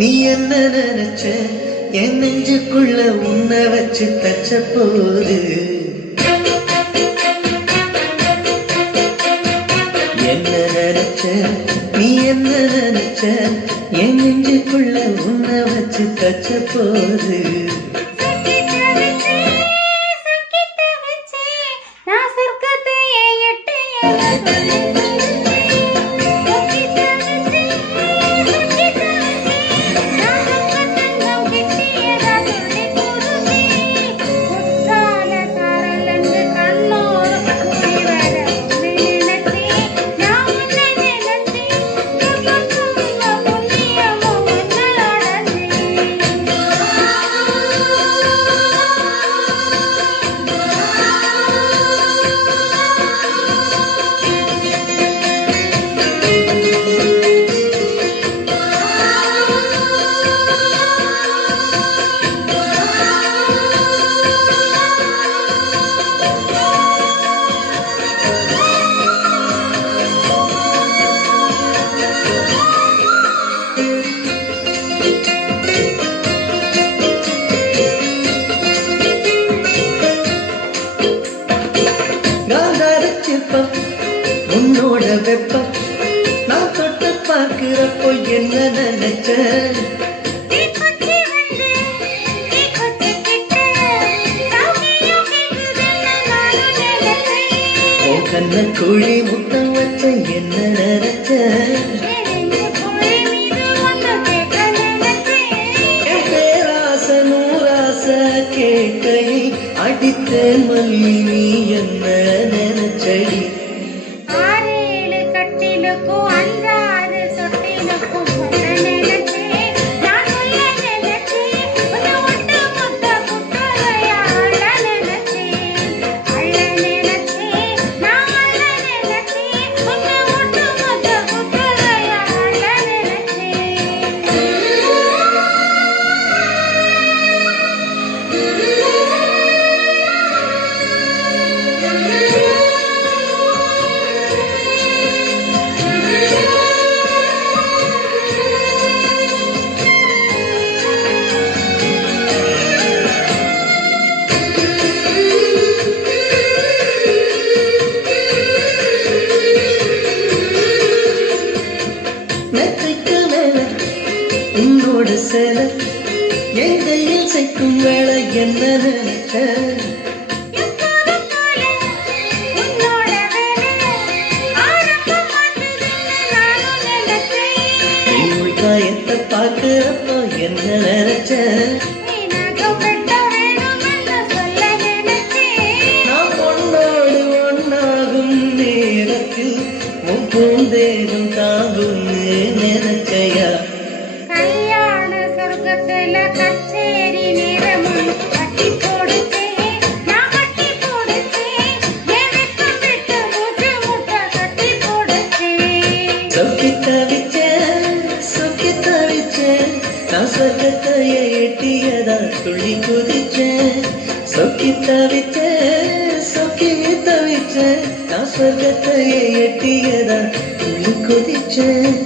நீ என்ன நினைச்ச என் நெஞ்சுக்குள்ள உன்னை வச்சு தச்ச போது என்ன நினைச்ச நீ என்ன நினைச்ச என் நெஞ்சுக்குள்ள உன்னை வச்சு தச்ச போது உன்னோட வெப்பம் நான் தொட்டு பார்க்கிறப்போ என்ன நினைச்ச கண்ண குழி முத்தம் வச்ச என்ன நினைச்ச பேராச நூராச கேட்டை அடித்த மல்லி நீ என்ன நினைச்சடி உன்னோட சேல என் கையில் சேர்க்கும் வேலை என்ன நினைச்ச காயத்தை பார்க்கிறப்போ என்ன நினைச்ச நான் பொண்ணோடு ஒன்னாகும் நேரத்தில் உன் பூந்தேகம் தாங்கும்னு நினைச்சையா நான் சொர்க்கத்தைய எட்டியதா துள்ளி குதிச்சேன் சொக்கி தவிச்சேன் நான் சொர்க்கத்தைய எட்டியதா துள்ளி குதிச்சேன்